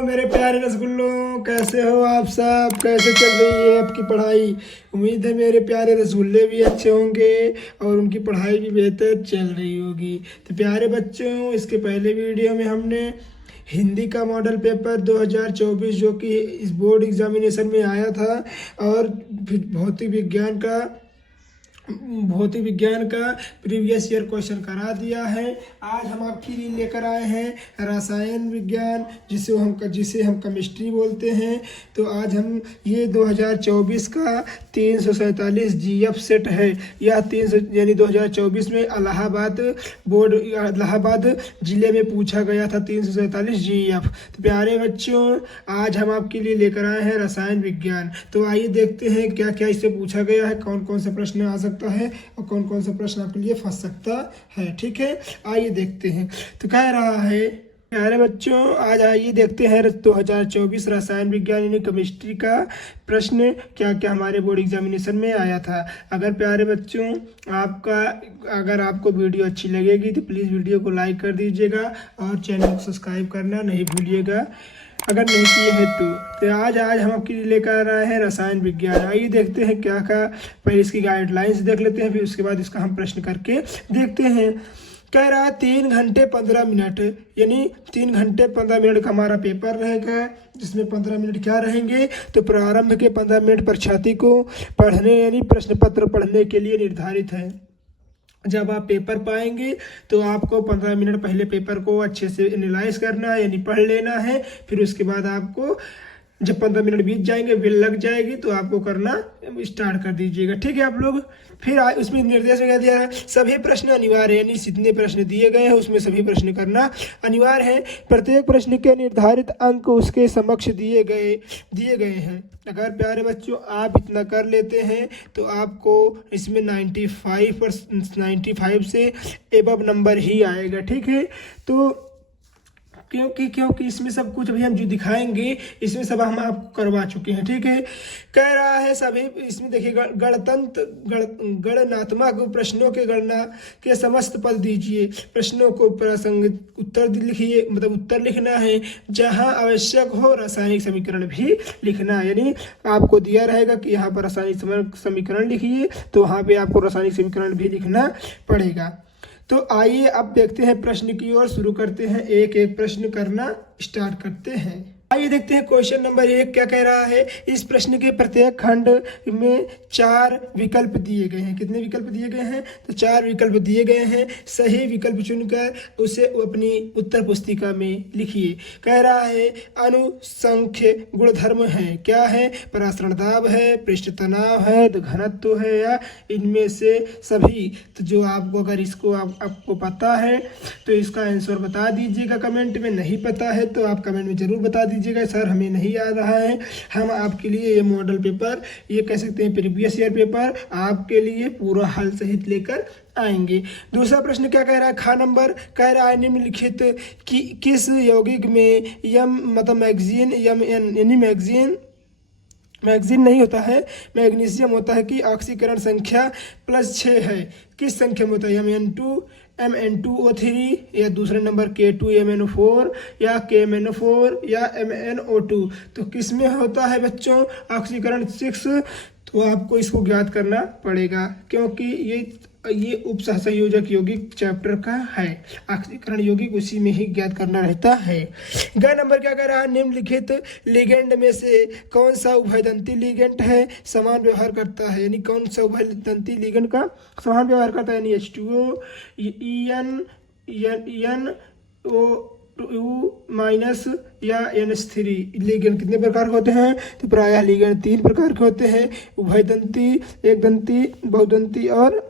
मेरे प्यारे रसगुल्लों, कैसे हो आप सब? कैसे चल रही है आपकी पढ़ाई? उम्मीद है मेरे प्यारे रसगुल्ले भी अच्छे होंगे और उनकी पढ़ाई भी बेहतर चल रही होगी। तो प्यारे बच्चों, इसके पहले वीडियो में हमने हिंदी का मॉडल पेपर 2024 जो कि इस बोर्ड एग्जामिनेशन में आया था और फिर भौतिक विज्ञान का प्रीवियस ईयर क्वेश्चन करा दिया है। आज हम आपके लिए लेकर आए हैं रसायन विज्ञान, जिसे हम केमिस्ट्री बोलते हैं। तो आज हम ये 2024 का 347 जीएफ सेट है। यह 300 यानी 2024 में इलाहाबाद ज़िले में पूछा गया था 347 जीएफ। तो प्यारे बच्चों, आज हम आपके लिए लेकर आए हैं रसायन विज्ञान। तो आइए देखते हैं क्या क्या इससे पूछा गया है, कौन कौन सा प्रश्न आ सकता है और कौन कौन सा प्रश्न आपके लिए फंस सकता है। ठीक है, आइए देखते हैं। तो कह रहा है प्यारे बच्चों, आज आइए देखते हैं 2024 रसायन विज्ञान यानी केमिस्ट्री का प्रश्न क्या क्या हमारे बोर्ड एग्जामिनेशन में आया था। अगर प्यारे बच्चों अगर आपको वीडियो अच्छी लगेगी तो प्लीज़ वीडियो को लाइक कर दीजिएगा और चैनल को सब्सक्राइब करना नहीं भूलिएगा अगर नहीं किए हैं तो आज हम आपके लिए लेकर आए हैं रसायन विज्ञान। आइए देखते हैं क्या क्या, पहले इसकी गाइडलाइंस देख लेते हैं, फिर उसके बाद इसका हम प्रश्न करके देखते हैं। कह रहा है 3 घंटे 15 मिनट, यानी 3 घंटे 15 मिनट का हमारा पेपर रहेगा, जिसमें 15 मिनट क्या रहेंगे तो प्रारंभ के 15 मिनट परीक्षार्थी को पढ़ने यानी प्रश्न पत्र पढ़ने के लिए निर्धारित है। जब आप पेपर पाएंगे तो आपको 15 मिनट पहले पेपर को अच्छे से एनालाइज करना है यानी पढ़ लेना है। फिर उसके बाद आपको जब 15 मिनट बीत जाएंगे, बेल लग जाएगी, तो आपको करना स्टार्ट कर दीजिएगा। ठीक है आप लोग। फिर उसमें निर्देश में क्या दिया है, सभी प्रश्न अनिवार्य है, यानी जितने प्रश्न दिए गए हैं उसमें सभी प्रश्न करना अनिवार्य है। प्रत्येक प्रश्न के निर्धारित अंक उसके समक्ष दिए गए हैं। अगर प्यारे बच्चों आप इतना कर लेते हैं तो आपको इसमें 95 से एबव नंबर ही आएगा। ठीक है, तो क्योंकि इसमें सब कुछ अभी हम जो दिखाएंगे इसमें सब हम आपको करवा चुके हैं। ठीक है, कह रहा है सभी इसमें देखिए गणनात्मक प्रश्नों के गणना के समस्त पद दीजिए। प्रश्नों को प्रासंगिक उत्तर लिखिए, मतलब उत्तर लिखना है। जहां आवश्यक हो रासायनिक समीकरण भी लिखना है, यानी आपको दिया रहेगा कि यहाँ पर रासायनिक समीकरण लिखिए, तो वहाँ पे आपको रासायनिक समीकरण भी लिखना पड़ेगा। तो आइए अब देखते हैं प्रश्न की ओर, शुरू करते हैं, एक एक प्रश्न करना स्टार्ट करते हैं। आइए देखते हैं क्वेश्चन नंबर 1 क्या कह रहा है। इस प्रश्न के प्रत्येक खंड में 4 विकल्प दिए गए हैं। कितने विकल्प दिए गए हैं तो 4 विकल्प दिए गए हैं। सही विकल्प चुनकर उसे अपनी उत्तर पुस्तिका में लिखिए। कह रहा है अनुसंख्य गुणधर्म है, क्या है, परासरण दाब है, पृष्ठ तनाव है, तो घनत्व है, या इनमें से सभी। तो जो आपको अगर इसको आपको पता है तो इसका आंसर बता दीजिएगा कमेंट में, नहीं पता है तो आप कमेंट में जरूर बता दीजिएगा सर हमें नहीं याद रहा है। हम आपके लिए ये मॉडल पेपर, ये कह सकते हैं प्रीवियस ईयर पेपर, आपके लिए पूरा हल सहित लेकर आएंगे। दूसरा प्रश्न क्या कह रहा है, खा नंबर कह रहा है निम्नलिखित कि किस यौगिक में मतलब मैगजीन नहीं होता है, मैग्नीशियम होता है कि ऑक्सीकरण संख्या +6 है। किस संख्या में होता है, MN2O3 या दूसरे नंबर K2MnO4 या KMnO4 या MnO2। तो किस में होता है बच्चों ऑक्सीकरण 6। तो आपको इसको ज्ञात करना पड़ेगा क्योंकि ये उप सहसंयोजक यौगिक चैप्टर का है। ऑक्सीकरण यौगिक उसी में ही ज्ञात करना रहता है। ग नंबर क्या कह रहा है, निम्नलिखित लिगेंड में से कौन सा उभयदंती लिगेंड है, समान व्यवहार करता है, यानी कौन सा उभयदंती लिगेंड का समान व्यवहार करता है, यानी H2O NO2- या NH3। लिगेंड कितने प्रकार के होते हैं तो प्रायः लिगेंड 3 प्रकार के होते हैं, उभयदंती, एकदंती, बहुदंती और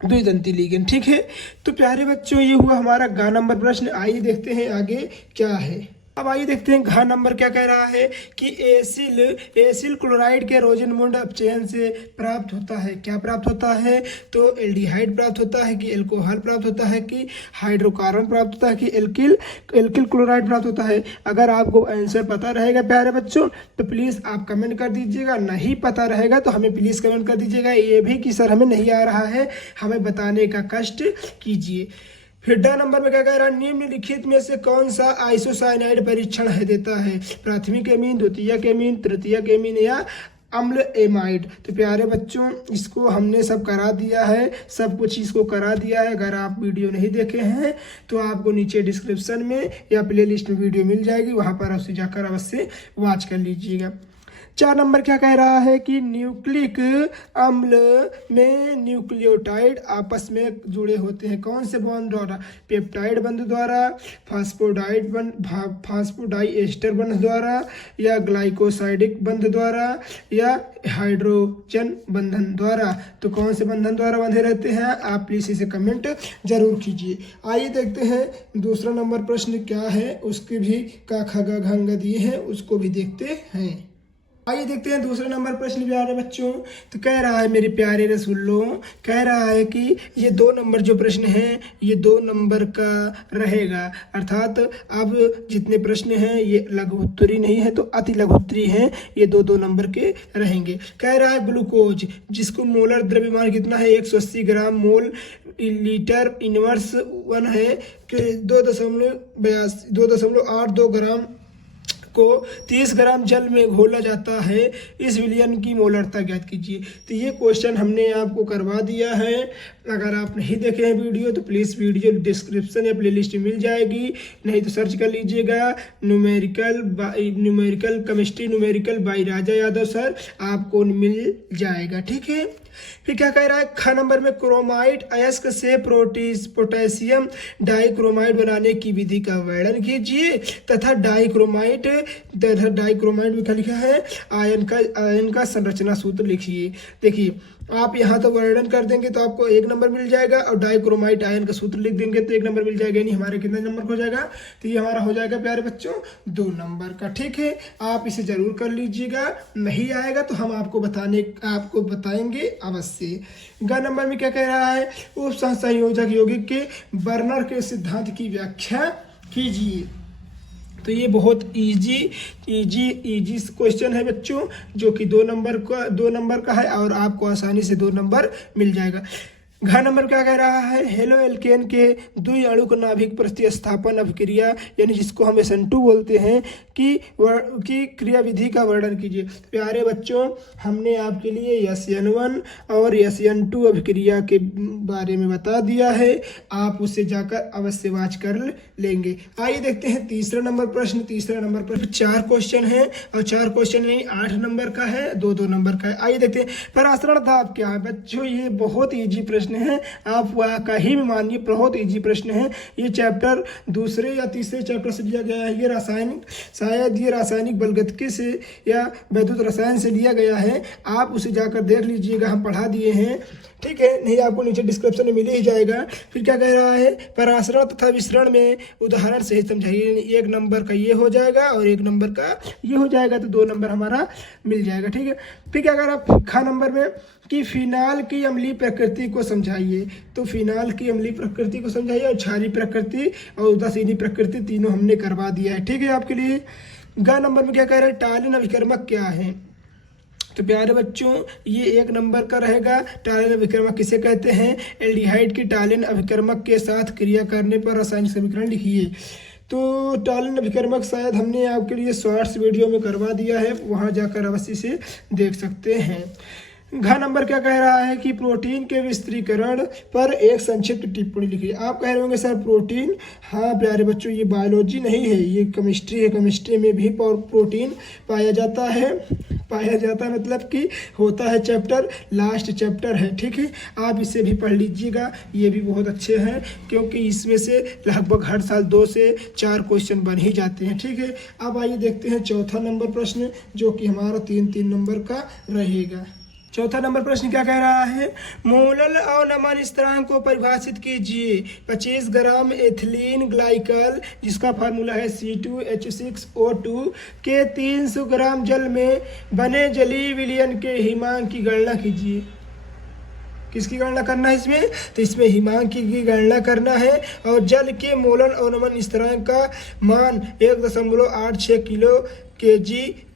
द्विदंती लिगेंड। ठीक है, तो प्यारे बच्चों ये हुआ हमारा ग नंबर प्रश्न। आइए देखते हैं आगे क्या है। अब आइए देखते हैं घ नंबर क्या कह रहा है कि एसिल क्लोराइड के रोजनमुंड अपचयन से प्राप्त होता है। क्या प्राप्त होता है तो एल्डिहाइड प्राप्त होता है कि एल्कोहल प्राप्त होता है कि हाइड्रोकार्बन प्राप्त होता है कि एल्किल क्लोराइड प्राप्त होता है। अगर आपको आंसर पता रहेगा प्यारे बच्चों तो प्लीज़ आप कमेंट कर दीजिएगा, नहीं पता रहेगा तो हमें प्लीज़ कमेंट कर दीजिएगा ये भी कि सर हमें नहीं आ रहा है, हमें बताने का कष्ट कीजिए। फिर ड नंबर में क्या कह रहा है, निम्नलिखित में से कौन सा आइसोसाइनाइड परीक्षण है देता है, प्राथमिक एमीन, द्वितीयक एमीन, तृतीयक एमीन या अम्ल एमाइड। तो प्यारे बच्चों इसको हमने सब करा दिया है, सब कुछ इसको करा दिया है। अगर आप वीडियो नहीं देखे हैं तो आपको नीचे डिस्क्रिप्शन में या प्ले लिस्ट में वीडियो मिल जाएगी, वहाँ पर आप जाकर अवश्य वॉच कर लीजिएगा। 4 नंबर क्या कह रहा है कि न्यूक्लिक अम्ल में न्यूक्लियोटाइड आपस में जुड़े होते हैं, कौन से बॉन्ड द्वारा, पेप्टाइड बंध द्वारा, फास्फोडाइएस्टर बंध द्वारा या ग्लाइकोसाइडिक बंध द्वारा या हाइड्रोजन बंधन द्वारा। तो कौन से बंधन द्वारा बंधे रहते हैं, आप प्लीज इसे कमेंट जरूर कीजिए। आइए देखते हैं दूसरा नंबर प्रश्न क्या है, उसके भी का खगा घंग दिए हैं, उसको भी देखते हैं। आइए देखते हैं दूसरे नंबर प्रश्न प्यारे बच्चों। तो कह रहा है मेरे प्यारे रसूलों, कह रहा है कि ये 2 नंबर जो प्रश्न है ये 2 नंबर का रहेगा, अर्थात अब जितने प्रश्न हैं ये लघु उत्तरी नहीं है तो अति लघु उत्तरी हैं, ये 2-2 नंबर के रहेंगे। कह रहा है ग्लूकोज जिसको मोलर द्रव्यमान कितना है 180 ग्राम मोल लीटर इनवर्स 1 है कि 2.82 ग्राम को 30 ग्राम जल में घोला जाता है, इस विलयन की मोलरता ज्ञात कीजिए। तो ये क्वेश्चन हमने आपको करवा दिया है। अगर आप नहीं देखे हैं वीडियो तो प्लीज़ वीडियो डिस्क्रिप्शन या प्लेलिस्ट में मिल जाएगी, नहीं तो सर्च कर लीजिएगा numerical chemistry numerical by Raja Yadav sir, आपको मिल जाएगा। ठीक है, फिर क्या कह रहा है, ख नंबर में क्रोमाइड अयस्क से पोटेशियम डाइक्रोमाइड बनाने की विधि का वर्णन कीजिए तथा डाइक्रोमाइड में क्या लिखा है, आयन का संरचना सूत्र लिखिए। देखिए आप यहाँ तो वर्णन कर देंगे तो आपको 1 नंबर मिल जाएगा और डाइक्रोमाइड आयन का सूत्र लिख देंगे तो 1 नंबर मिल जाएगा, यानी हमारे कितने नंबर हो जाएगा, तो ये हमारा हो जाएगा प्यारे बच्चों 2 नंबर का। ठीक है, आप इसे जरूर कर लीजिएगा, नहीं आएगा तो हम आपको बताएंगे अवश्य। ग नंबर में क्या कह रहा है, उप सहसंयोजक यौगिक के बर्नर के सिद्धांत की व्याख्या कीजिए। तो ये बहुत इजी क्वेश्चन है बच्चों, जो कि 2 नंबर का है और आपको आसानी से 2 नंबर मिल जाएगा। घ नंबर क्या कह रहा है, हेलो एल्केन के द्वि अणुक नाभिक प्रतिस्थापन अभिक्रिया यानी जिसको हम SN2 बोलते हैं की क्रिया विधि का वर्णन कीजिए। प्यारे बच्चों हमने आपके लिए SN1 और SN2 अभिक्रिया के बारे में बता दिया है, आप उससे जाकर अवश्य वाच कर लेंगे। आइए देखते हैं तीसरा नंबर प्रश्न। 4 क्वेश्चन है और 4 क्वेश्चन नहीं 8 नंबर का है, 2-2 नंबर का है। आइए देखते हैं परासरण दाब क्या है बच्चों, ये बहुत ईजी प्रश्न है, आप कहीं भी मानिए बहुत इजी प्रश्न है। ये चैप्टर 2 या 3 चैप्टर से लिया गया है, ये रासायनिक बलगतिकी से या वैद्युत रसायन से लिया गया है, आप उसे जाकर देख लीजिएगा, हम पढ़ा दिए हैं। ठीक है, नहीं आपको नीचे डिस्क्रिप्शन में मिल ही जाएगा। फिर क्या कह रहा है, परासरण तथा विसरण में उदाहरण से समझाइए, 1 नंबर का ये हो जाएगा और 1 नंबर का ये हो जाएगा, तो 2 नंबर हमारा मिल जाएगा। ठीक है, फिर क्या कह रहा है, ख नंबर में कि फिनाल की अम्लीय प्रकृति को समझाइए। तो फिनाल की अम्लीय प्रकृति को समझाइए और क्षारीय प्रकृति और उदासीनी प्रकृति तीनों हमने करवा दिया है। ठीक है आपके लिए। ग नंबर में क्या कह रहे हैं, टालिन अभिकर्मक क्या है। तो प्यारे बच्चों ये 1 नंबर का रहेगा। टालिन अभिकर्मक किसे कहते हैं, एल्डिहाइड की टालिन अभिकर्मक के साथ क्रिया करने पर रासायनिक समीकरण लिखिए। तो टालिन अभिकर्मक शायद हमने आपके लिए शॉर्ट्स वीडियो में करवा दिया है, वहाँ जाकर अवश्य से देख सकते हैं। घ नंबर क्या कह रहा है कि प्रोटीन के विस्तारीकरण पर एक संक्षिप्त टिप्पणी लिखिए। आप कह रहे होंगे सर प्रोटीन, हाँ प्यारे बच्चों ये बायोलॉजी नहीं है, ये केमिस्ट्री है, केमिस्ट्री में भी प्रोटीन पाया जाता मतलब कि होता है चैप्टर, लास्ट चैप्टर है। ठीक है, आप इसे भी पढ़ लीजिएगा, ये भी बहुत अच्छे हैं क्योंकि इसमें से लगभग हर साल 2 से 4 क्वेश्चन बन ही जाते हैं। ठीक है, अब आइए देखते हैं चौथा नंबर प्रश्न, जो कि हमारा 3-3 नंबर का रहेगा। चौथा नंबर प्रश्न क्या कह रहा है, मोलल अवनमन स्थिरांक को परिभाषित कीजिए। 25 ग्राम एथिलीन ग्लाइकल जिसका फार्मूला है C2H6O2 के 300 ग्राम जल में बने जलीय विलयन के हिमांक की गणना कीजिए। किसकी गणना करना है इसमें, तो इसमें हिमांक की गणना करना है और जल के मोलन अवनमन स्थिरांक का मान 1.86 किलो kg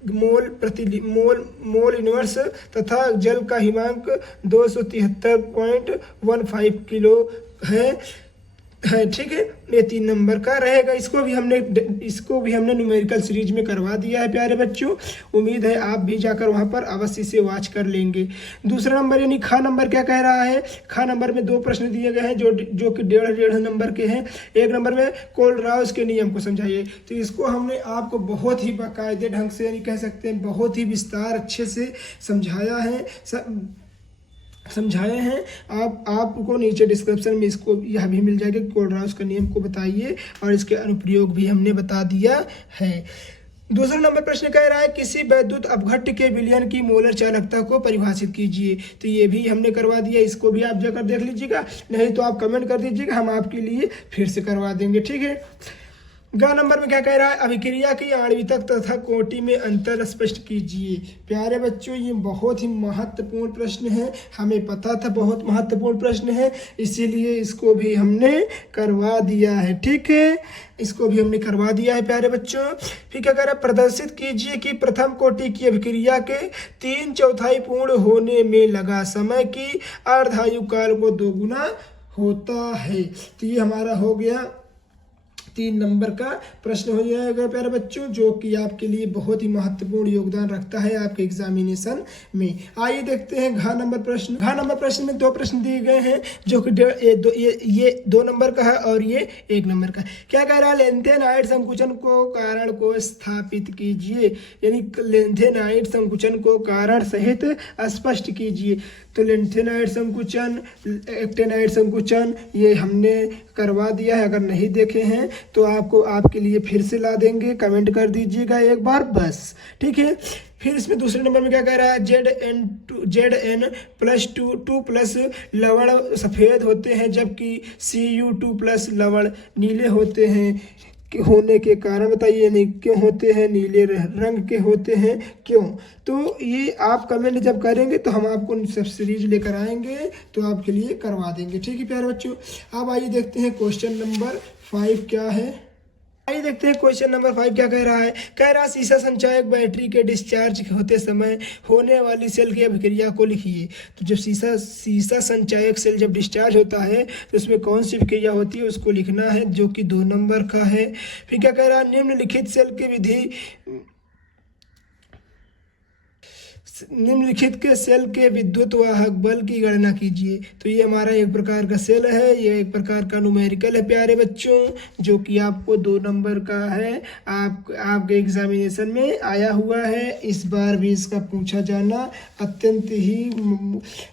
मोल इनवर्स तथा जल का हिमांक 273.15 किलो है। है, ठीक है। ये 3 नंबर का रहेगा। इसको भी हमने न्यूमेरिकल सीरीज में करवा दिया है प्यारे बच्चों। उम्मीद है आप भी जाकर वहाँ पर अवश्य से वॉच कर लेंगे। दूसरा नंबर यानी खा नंबर क्या कह रहा है, खा नंबर में 2 प्रश्न दिए गए हैं जो कि 1.5 नंबर के हैं। 1 नंबर में कोलराउस के नियम को समझाइए। तो इसको हमने आपको बहुत ही बाकायदे ढंग से यानी कह सकते हैं बहुत ही विस्तार अच्छे से समझाए हैं। आपको नीचे डिस्क्रिप्शन में इसको यह भी मिल जाएगा, कोलराउस का नियम को बताइए, और इसके अनुप्रयोग भी हमने बता दिया है। दूसरा नंबर प्रश्न कह रहा है किसी वैद्युत अपघट्य के विलयन की मोलर चालकता को परिभाषित कीजिए। तो ये भी हमने करवा दिया, इसको भी आप जाकर देख लीजिएगा, नहीं तो आप कमेंट कर दीजिएगा, हम आपके लिए फिर से करवा देंगे, ठीक है। ग नंबर में क्या कह रहा है, अभिक्रिया की आणविक तथा कोटि में अंतर स्पष्ट कीजिए। प्यारे बच्चों ये बहुत ही महत्वपूर्ण प्रश्न है, हमें पता था बहुत महत्वपूर्ण प्रश्न है, इसीलिए इसको भी हमने करवा दिया है, ठीक है। इसको भी हमने करवा दिया है प्यारे बच्चों। फिर क्या कह रहा है, प्रदर्शित कीजिए कि प्रथम कोटि की अभिक्रिया के 3/4 पूर्ण होने में लगा समय की अर्धायु काल को 2 गुना होता है। तो ये हमारा हो गया 3 नंबर का प्रश्न हो जाएगा प्यारे बच्चों, जो कि आपके लिए बहुत ही महत्वपूर्ण योगदान रखता है आपके एग्जामिनेशन में। आइए देखते हैं घ नंबर प्रश्न। घ नंबर प्रश्न में 2 प्रश्न दिए गए हैं, जो कि ये 2 नंबर का है और ये 1 नंबर का है। क्या कह रहा है, लेंथेनाइड संकुचन को कारण को स्थापित कीजिए, यानी लेंथेनाइड संकुचन को कारण सहित स्पष्ट कीजिए। तो लेंथेनाइड संकुचन, एक्टेनाइड संकुचन ये हमने करवा दिया है, अगर नहीं देखे हैं तो आपके लिए फिर से ला देंगे, कमेंट कर दीजिएगा एक बार बस, ठीक है। फिर इसमें दूसरे नंबर में क्या कह रहा है, Zn+2 लवण सफ़ेद होते हैं जबकि Cu2+ लवण नीले होते हैं, होने के कारण बताइए, नहीं क्यों होते हैं, नीले रंग के होते हैं क्यों। तो ये आप कमेंट जब करेंगे तो हम आपको सब सीरीज लेकर आएंगे, तो आपके लिए करवा देंगे, ठीक है प्यारे बच्चों। अब आइए देखते हैं क्वेश्चन नंबर 5 क्या है। आइए देखते हैं क्वेश्चन नंबर 5 क्या कह रहा है। कह रहा शीशा संचायक बैटरी के डिस्चार्ज होते समय होने वाली सेल की अभिक्रिया को लिखिए। तो जब शीशा संचायक सेल जब डिस्चार्ज होता है तो उसमें कौन सी अभिक्रिया होती है उसको लिखना है, जो कि 2 नंबर का है। फिर क्या कह रहा है, निम्नलिखित के सेल के विद्युत वाहक बल की गणना कीजिए। तो ये हमारा एक प्रकार का सेल है, ये एक प्रकार का न्यूमेरिकल है प्यारे बच्चों, जो कि आपको 2 नंबर का है, आपके एग्जामिनेशन में आया हुआ है। इस बार भी इसका पूछा जाना अत्यंत ही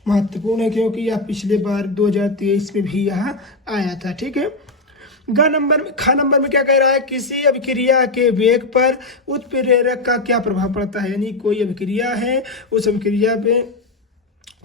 महत्वपूर्ण है, क्योंकि यह पिछले बार 2023 में भी यहाँ आया था, ठीक है। ख नंबर में क्या कह रहा है, किसी अभिक्रिया के वेग पर उत्प्रेरक का क्या प्रभाव पड़ता है, यानी कोई अभिक्रिया है उस अभिक्रिया पे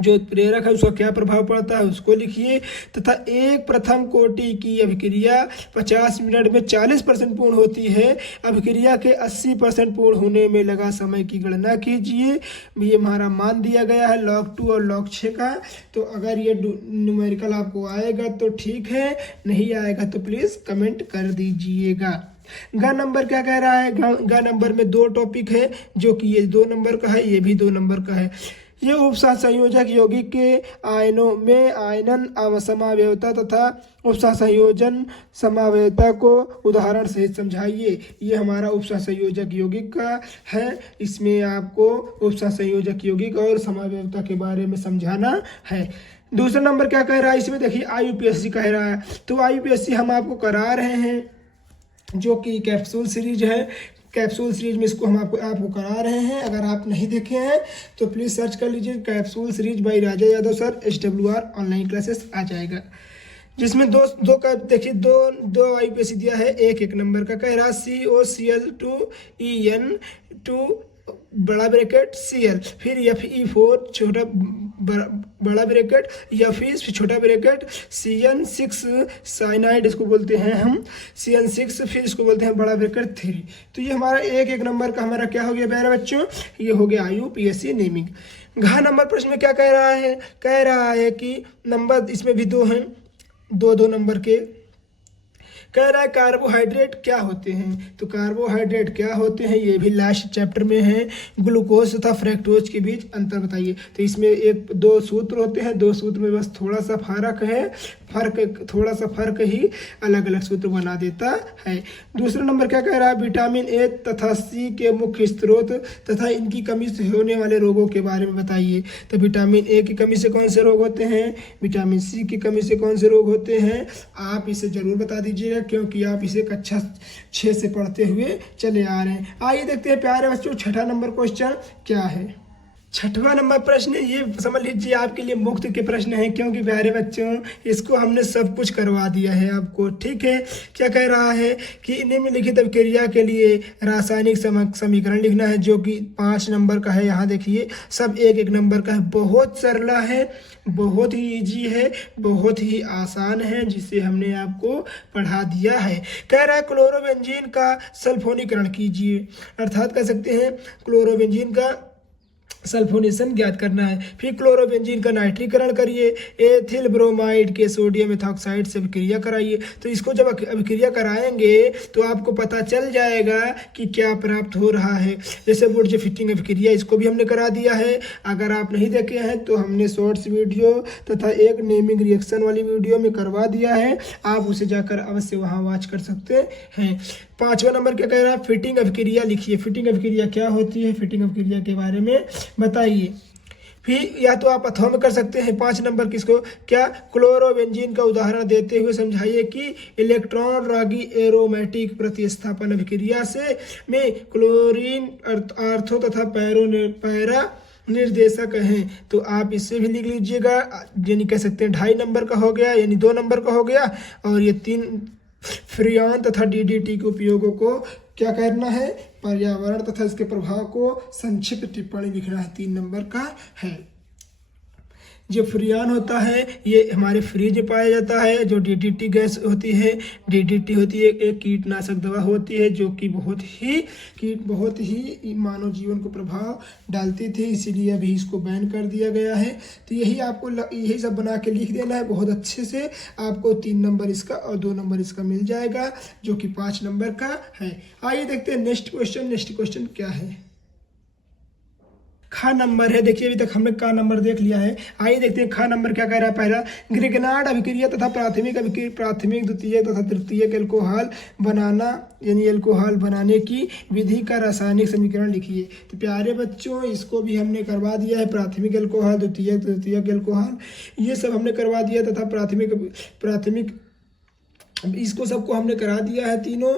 जो उत्प्रेरक है उसका क्या प्रभाव पड़ता है उसको लिखिए। तथा एक प्रथम कोटि की अभिक्रिया 50 मिनट में 40% पूर्ण होती है, अभिक्रिया के 80% पूर्ण होने में लगा समय की गणना कीजिए। ये हमारा मान दिया गया है log 2 और log 6 का। तो अगर ये न्यूमेरिकल आपको आएगा तो ठीक है, नहीं आएगा तो प्लीज़ कमेंट कर दीजिएगा। ग नंबर क्या कह रहा है, ग नंबर में 2 टॉपिक है, जो कि ये 2 नंबर का है, ये भी 2 नंबर का है। ये उपसह संयोजक यौगिक के आयनों में आयनन समावयवता तथा उपसह संयोजन समावयवता को उदाहरण सहित समझाइए। ये हमारा उपसह संयोजक यौगिक का है, इसमें आपको उपसह संयोजक यौगिक और समावयवता के बारे में समझाना है। दूसरा नंबर क्या कह रहा है, इसमें देखिए IUPAC कह रहा है। तो IUPAC हम आपको करा रहे हैं, जो कि कैप्सूल सीरीज है। कैप्सूल सीरीज में इसको हम आपको करा रहे हैं। अगर आप नहीं देखे हैं तो प्लीज़ सर्च कर लीजिए capsule series by Raja Yadav sir, SWR online classes आ जाएगा, जिसमें दो का देखिए दो IUPAC दिया है। एक नंबर का कह रहा COCl2En2 बड़ा ब्रैकेट Cl, फिर Fe4 छोटा बड़ा ब्रैकेट Fe छोटा ब्रैकेट CN6 साइनाइड इसको बोलते हैं हम, CN6 फिर इसको बोलते हैं बड़ा ब्रैकेट 3। तो ये हमारा एक नंबर का हमारा क्या हो गया प्यारे बच्चों, ये हो गया IUPAC नेमिंग। घ नंबर प्रश्न में क्या कह रहा है, कह रहा है कि नंबर इसमें भी 2 हैं, 2 नंबर के। कह रहा है कार्बोहाइड्रेट क्या होते हैं। तो कार्बोहाइड्रेट क्या होते हैं ये भी लास्ट चैप्टर में है। ग्लूकोज तथा फ्रैक्टोज के बीच अंतर बताइए। तो इसमें एक दो सूत्र होते हैं, दो सूत्र में बस थोड़ा सा फर्क है, थोड़ा सा फर्क ही अलग अलग सूत्र बना देता है। दूसरा नंबर क्या कह रहा है, विटामिन ए तथा सी के मुख्य स्रोत तथा इनकी कमी से होने वाले रोगों के बारे में बताइए। तो विटामिन ए की कमी से कौन से रोग होते हैं, विटामिन सी की कमी से कौन से रोग होते हैं, आप इसे जरूर बता दीजिएगा क्योंकि आप इसे कक्षा 6 से पढ़ते हुए चले आ रहे हैं। आइए देखते हैं प्यारे बच्चों छठा नंबर क्वेश्चन क्या है। छठवां नंबर प्रश्न ये समझ लीजिए आपके लिए मुफ्त के प्रश्न हैं क्योंकि प्यारे बच्चों इसको हमने सब कुछ करवा दिया है आपको। ठीक है, क्या कह रहा है कि निम्नलिखित अभिक्रिया के लिए रासायनिक समीकरण लिखना है जो कि 5 नंबर का है। यहाँ देखिए सब एक एक नंबर का है, बहुत सरला है, बहुत ही इजी है, बहुत ही आसान है, जिसे हमने आपको पढ़ा दिया है। कह रहा है क्लोरोबेंजीन का सल्फोनीकरण कीजिए, अर्थात कह सकते हैं क्लोरोबेंजीन का सल्फोनेशन ज्ञात करना है। फिर क्लोरोबेंजीन का नाइट्रीकरण करिए, एथिल ब्रोमाइड के सोडियम एथॉक्साइड से अभिक्रिया कराइए। तो इसको जब अभिक्रिया कराएंगे तो आपको पता चल जाएगा कि क्या प्राप्त हो रहा है। जैसे वुड्ज फिटिंग अभिक्रिया, इसको भी हमने करा दिया है। अगर आप नहीं देखे हैं तो हमने शॉर्ट्स वीडियो तथा एक नेमिंग रिएक्शन वाली वीडियो में करवा दिया है, आप उसे जाकर अवश्य वहाँ वॉच कर सकते हैं। 5वां नंबर क्या कह रहा है, फिटिंग अभिक्रिया लिखिए। फिटिंग अभिक्रिया क्या होती है, फिटिंग अभिक्रिया के बारे में बताइए। फिर या तो आप अथवा में कर सकते हैं 5 नंबर किसको, क्या क्लोरोबेंजीन का उदाहरण देते हुए समझाइए कि इलेक्ट्रॉन रागी एरोमेटिक प्रतिस्थापन अभिक्रिया से में क्लोरीन आर्थो तथा पैरा निर्देशक हैं। तो आप इससे भी लिख लीजिएगा, यानी कह सकते हैं 2.5 नंबर का हो गया, यानी 2 नंबर का हो गया। और ये 3 फ्रियान तथा डीडीटी के उपयोगों को क्या करना है, पर्यावरण तथा इसके प्रभाव को संक्षिप्त टिप्पणी लिखना है, 3 नंबर का है। जो फ्रियान होता है ये हमारे फ्रिज में पाया जाता है। जो डीडीटी गैस होती है, डीडीटी होती है एक कीटनाशक दवा होती है जो कि बहुत ही मानव जीवन को प्रभाव डालती थी, इसीलिए अभी इसको बैन कर दिया गया है। तो यही सब बना के लिख देना है बहुत अच्छे से। आपको 3 नंबर इसका और 2 नंबर इसका मिल जाएगा जो कि 5 नंबर का है। आइए देखते हैं नेक्स्ट क्वेश्चन क्या है। खा नंबर है, देखिए अभी तक हमने का नंबर देख लिया है। आइए देखते हैं खा नंबर क्या कह रहा है। पहला, ग्रिग्नार्ड अभिक्रिया तथा प्राथमिक द्वितीयक तथा तृतीयक एल्कोहल बनाना यानी एल्कोहल बनाने की विधि का रासायनिक समीकरण लिखिए। तो प्यारे बच्चों इसको भी हमने करवा दिया है, प्राथमिक एल्कोहल, द्वितीयक तृतीयक एल्कोहल ये सब हमने करवा दिया तथा प्राथमिक इसको सबको हमने करा दिया है। तीनों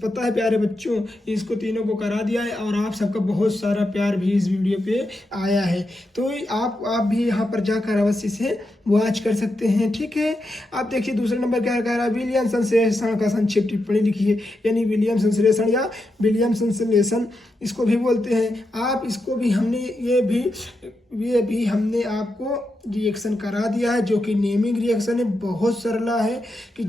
पता है प्यारे बच्चों, इसको तीनों को करा दिया है और आप सबका बहुत सारा प्यार भी इस वीडियो पे आया है। तो आप भी यहाँ पर जाकर अवश्य से वॉच कर सकते हैं। ठीक है, आप देखिए दूसरा नंबर क्या कह रहा है, विलियम संश्लेषण का संक्षिप्त टिप्पणी लिखिए। यानी विलियम संश्लेषण या विलियम संश्लेषण इसको भी बोलते हैं। आप इसको भी हमने ये भी हमने आपको रिएक्शन करा दिया है जो कि नेमिंग रिएक्शन है, बहुत सरला है कि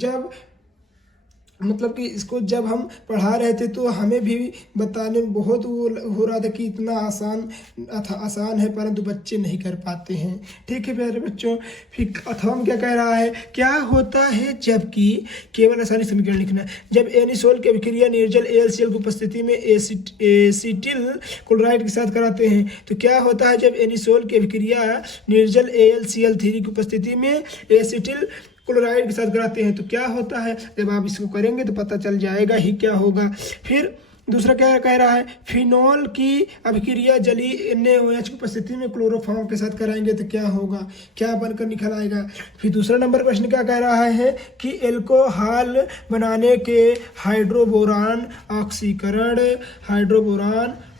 इसको जब हम पढ़ा रहे थे तो हमें भी बताने में बहुत हो रहा था कि इतना आसान है, परंतु बच्चे नहीं कर पाते हैं। ठीक है प्यारे बच्चों, फिर अथवा क्या कह रहा है, क्या होता है जबकि केवल रासायनिक समीकरण लिखना है। जब एनिसोल की अभिक्रिया निर्जल AlCl की उपस्थिति में एसिटिल क्लोराइड के साथ कराते हैं तो क्या होता है, जब एनिसोल की अभिक्रिया निर्जल AlCl3 की उपस्थिति में एसिटिल क्लोराइड के साथ कराते हैं तो क्या होता है। जब आप इसको करेंगे तो पता चल जाएगा ही क्या होगा। फिर दूसरा क्या कह रहा है, फिनॉल की अभिक्रिया जलीय NaOH की उपस्थिति में क्लोरोफॉर्म के साथ कराएंगे तो क्या होगा, क्या बनकर निकल आएगा। फिर दूसरा नंबर प्रश्न क्या कह रहा है कि एल्कोहल बनाने के हाइड्रोबोरान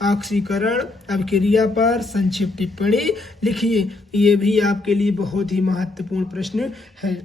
ऑक्सीकरण अभिक्रिया पर संक्षिप्त टिप्पणी लिखिए। ये भी आपके लिए बहुत ही महत्वपूर्ण प्रश्न है।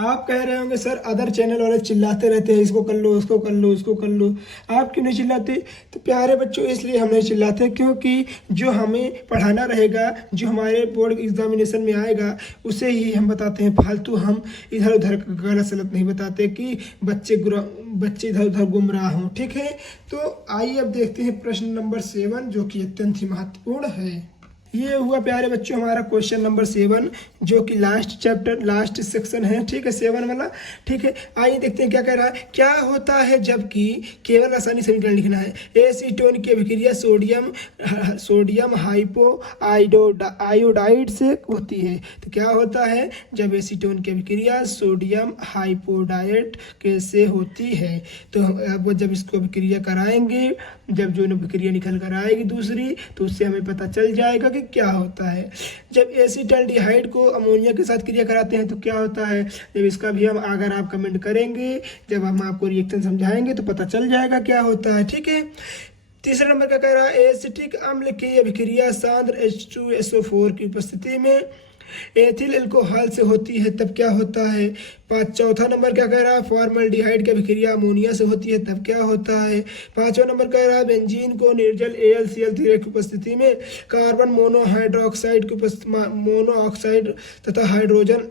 आप कह रहे होंगे सर अदर चैनल वाले चिल्लाते रहते हैं, इसको कर लो, उसको कर लो, इसको कर लो, आप क्यों नहीं चिल्लाते। तो प्यारे बच्चों इसलिए हम नहीं चिल्लाते क्योंकि जो हमें पढ़ाना रहेगा, जो हमारे बोर्ड एग्जामिनेशन में आएगा उसे ही हम बताते हैं। फालतू हम इधर उधर गलत सलत नहीं बताते कि बच्चे इधर उधर गुमराह हों। ठीक है, तो आइए अब देखते हैं प्रश्न नंबर 7 जो कि अत्यंत ही महत्वपूर्ण है। ये हुआ प्यारे बच्चों हमारा क्वेश्चन नंबर 7, जो कि लास्ट सेक्शन है, ठीक है, 7 वाला, ठीक है। आइए देखते हैं क्या कह रहा है। क्या होता है जबकि केवल रासायनिक समीकरण लिखना है। एसीटोन की अभिक्रिया सोडियम हाइपोआयोडाइड से होती है। तो क्या होता है जब एसीटोन की अभिक्रिया सोडियम हाइपोआयोडाइड से होती है। तो अब जब इसको अभिक्रिया कराएंगे, जब जो अभिक्रिया निकल कर आएगी दूसरी, तो उससे हमें पता चल जाएगा कि क्या होता है। जब एसिटाल्डिहाइड को अमोनिया के साथ क्रिया कराते हैं तो क्या होता है। जब इसका भी हम अगर आप कमेंट करेंगे, जब हम आपको रिएक्शन समझाएंगे तो पता चल जाएगा क्या होता है, ठीक है। तीसरा नंबर क्या कह रहा है। एसिटिक अम्ल की अभिक्रिया सांद्र H2SO4 की उपस्थिति में एथिल अल्कोहल से होती है, तब क्या होता है। चौथा नंबर क्या कह रहा है। फॉर्मल्डिहाइड की अभिक्रिया अमोनिया से होती है, तब क्या होता है। 5वां नंबर कह रहा है बेंजीन को निर्जल AlCl3 की उपस्थिति में कार्बन मोनोऑक्साइड तथा हाइड्रोजन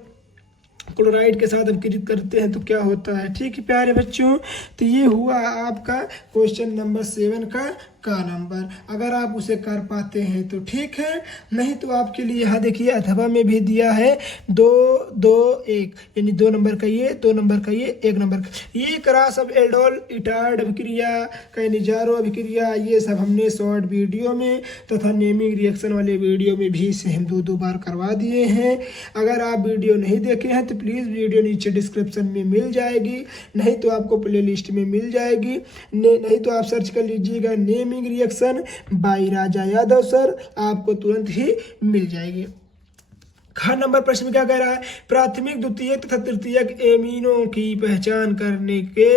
क्लोराइड के साथ अभिक्रित करते हैं, तो क्या होता है, ठीक है प्यारे बच्चों। तो ये हुआ आपका क्वेश्चन नंबर 7 का नंबर। अगर आप उसे कर पाते हैं तो ठीक है, नहीं तो आपके लिए यहाँ देखिए अथवा में भी दिया है 2, 2, 1, यानी 2 नंबर का ये, 2 नंबर का ये, 1 नंबर का ये। क्रॉस अब एल्डोल इटार्ड अभिक्रिया, कैनिजारो अभिक्रिया, ये सब हमने शॉर्ट वीडियो में तथा नेमिंग रिएक्शन वाले वीडियो में भी इसे हम 2 बार करवा दिए हैं। अगर आप वीडियो नहीं देखे हैं तो प्लीज़ वीडियो नीचे डिस्क्रिप्शन में मिल जाएगी, नहीं तो आपको प्ले लिस्ट में मिल जाएगी, नहीं तो आप सर्च कर लीजिएगा naming reaction by Raja Yadav sir, आपको तुरंत ही मिल जाएगी। ख नंबर प्रश्न में क्या कह रहा है। प्राथमिक, द्वितीयक तथा तृतीयक एमिनो की पहचान करने के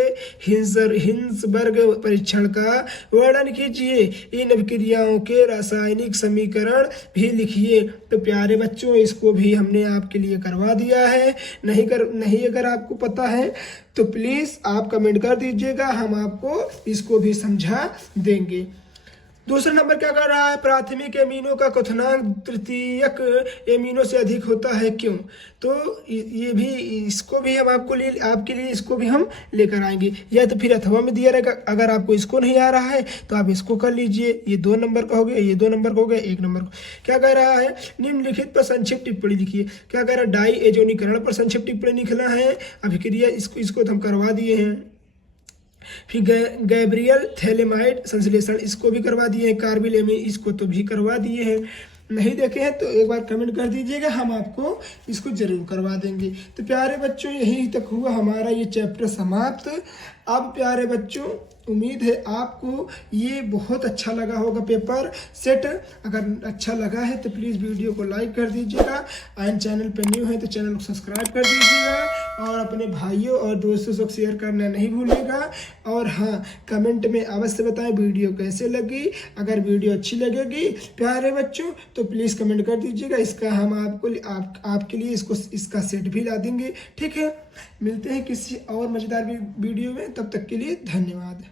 हिंसबर्ग परीक्षण का वर्णन कीजिए। इन अभिक्रियाओं के रासायनिक समीकरण भी लिखिए। तो प्यारे बच्चों इसको भी हमने आपके लिए करवा दिया है। नहीं अगर आपको पता है तो प्लीज़ आप कमेंट कर दीजिएगा, हम आपको इसको भी समझा देंगे। दूसरा नंबर क्या कर रहा है। प्राथमिक एमिनो का क्वथनांक तृतीयक एमिनो से अधिक होता है, क्यों। तो ये भी, इसको भी हम आपके लिए इसको भी हम लेकर आएंगे, या तो फिर अथवा में दिया रहेगा। अगर आपको इसको नहीं आ रहा है तो आप इसको कर लीजिए। ये 2 नंबर का हो गया, ये 2 नंबर का हो गया, 1 नंबर का। क्या कह रहा है। निम्नलिखित पर संक्षिप्त टिप्पणी लिखिए। क्या कह रहा है। डाई एजोनीकरण पर संक्षिप्त टिप्पणी लिखना है। अभिक्रिया इसको तो हम करवा दिए हैं। फिर गैब्रियल थैलेमाइड संश्लेषण, इसको भी करवा दिए हैं। कार्बिल एमी, इसको तो भी करवा दिए हैं। नहीं देखे हैं तो एक बार कमेंट कर दीजिएगा, हम आपको इसको जरूर करवा देंगे। तो प्यारे बच्चों यहीं तक हुआ हमारा ये चैप्टर समाप्त। अब प्यारे बच्चों उम्मीद है आपको ये बहुत अच्छा लगा होगा पेपर सेट। अगर अच्छा लगा है तो प्लीज़ वीडियो को लाइक कर दीजिएगा, एंड चैनल पर न्यू है तो चैनल को सब्सक्राइब कर दीजिएगा, और अपने भाइयों और दोस्तों से शेयर करना नहीं भूलिएगा। और हाँ, कमेंट में अवश्य बताएं वीडियो कैसे लगी। अगर वीडियो अच्छी लगेगी प्यारे बच्चों तो प्लीज़ कमेंट कर दीजिएगा, इसका हम आपके लिए इसका सेट भी ला देंगे, ठीक है। मिलते हैं किसी और मज़ेदार वीडियो में, तब तक के लिए धन्यवाद।